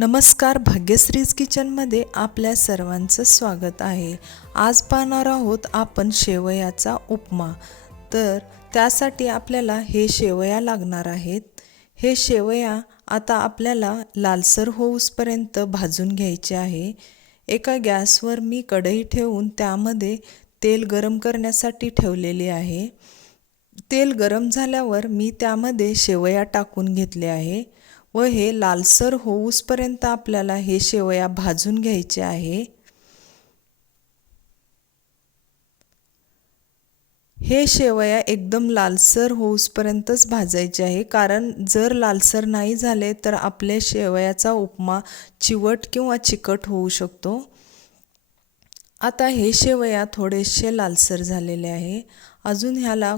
नमस्कार, भाग्यश्रीज किचनमध्ये आपल्या सर्वांचं स्वागत आहे। आज पाहणार आहोत आपण शेवयाचा उपमा। तर त्यासाठी आपल्याला हे शेवया लागणार आहेत। हे शेवया आता आपल्याला लालसर होऊसपर्यंत भाजून घ्यायचे आहे। एका गॅसवर मी कढई ठेवून त्यामध्ये तेल गरम करण्यासाठी ठेवलेले आहे। तेल गरम झाल्यावर मी त्यामध्ये शेवया टाकून घेतले आहे व हे लालसर होऊसपर्यंत आपल्याला हे शेवया भाजून घ्यायचे आहे। हे शेवया एकदम लालसर होऊसपर्यंतच भाजायचे आहे, कारण जर लालसर नाही झाले तर आपल्या शेवयाचा उपमा चिवट किंवा चिकट होऊ शकतो। आता हे शेवया थोडेसे लालसर झालेले आहे। अजून ह्याला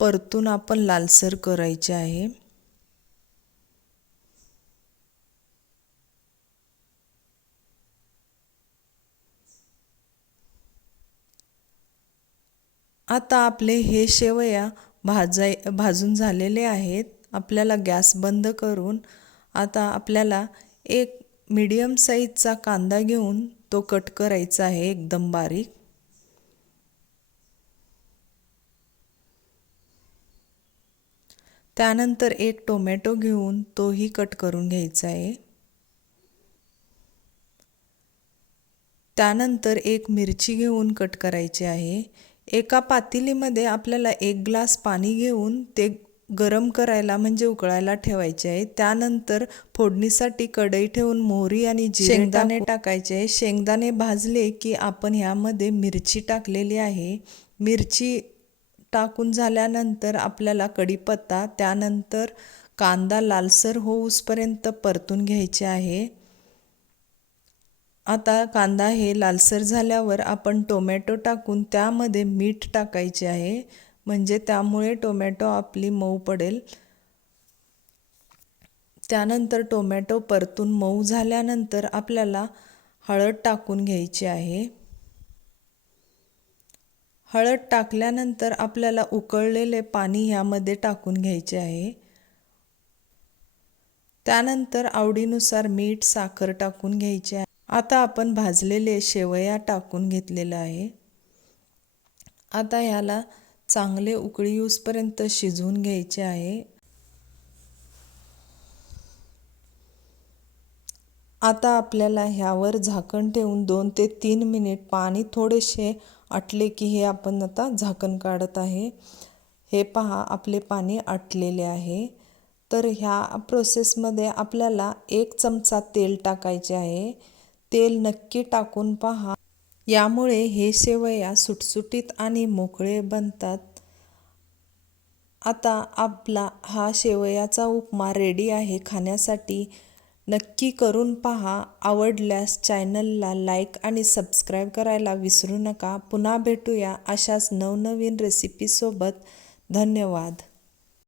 परतून आपण लालसर करायचे आहे। आता आपले हे शेवया भाजून झालेले आहेत। आपल्याला गॅस बंद करून आता आपल्याला एक मीडियम साईजचा कांदा घेऊन तो कट करायचा आहे एकदम बारीक। त्यानंतर एक टोमॅटो घेऊन तोही कट करून घ्यायचा आहे। त्यानंतर एक मिरची घेऊन कट करायची आहे। एका पातेलीमध्ये आपल्याला 1 ग्लास पाणी घेऊन ते गरम करायला म्हणजे उकळायला ठेवायचे आहे। त्यानंतर फोडणीसाठी कढई ठेवून मोहरी आणि शेंगदाणे टाकायचे। शेंगदाणे भाजले की आपण ह्यामध्ये मिरची टाकलेली आहे। मिरची टाकून झाल्यानंतर आपल्याला कढीपत्ता, त्यानंतर कांदा लालसर होऊसपर्यंत परतून घ्यायचे आहे। आता कांदा हे लालसर झाल्यावर आपण टोमॅटो टाकून त्यामध्ये मीठ टाकायचे आहे, म्हणजे त्यामुळे टोमॅटो आपली मऊ पडेल। त्यानंतर टोमॅटो परतून मऊ झाल्यानंतर आपल्याला हळद टाकून घ्यायची आहे। हळद टाकल्यानंतर आपल्याला उकळलेले पाणी ह्यामध्ये टाकून घ्यायचे आहे। त्यानंतर आवडीनुसार मीठ, साखर टाकून घ्यायचे आहे। आता आपण भाजलेले शेवया टाकून घेतलेले आहे। आता ह्याला चांगले उकळी येऊसपर्यंत शिजवून घ्यायचे आहे। आता आपल्याला ह्यावर झाकण ठेवून 2 ते 3 मिनिट पाणी थोडेसे आटले की हे आपण आता झाकण काढत आहे। हे पहा, आपले पाणी आटलेले आहे। तर ह्या प्रोसेसमध्ये आपल्याला 1 चमचा तेल टाकायचे आहे। तेल नक्की टाकून पहा, यामुळे हे शेवया सुटसुटीत आणि मोकळे बनतात। आता आपला हा शेवयाचा उपमा रेडी आहे खाण्यासाठी। नक्की करून पहा। आवडल्यास चॅनलला लाईक आणि सबस्क्राईब करायला विसरू नका। पुन्हा भेटूया अशाच नवनवीन रेसिपीसोबत। धन्यवाद।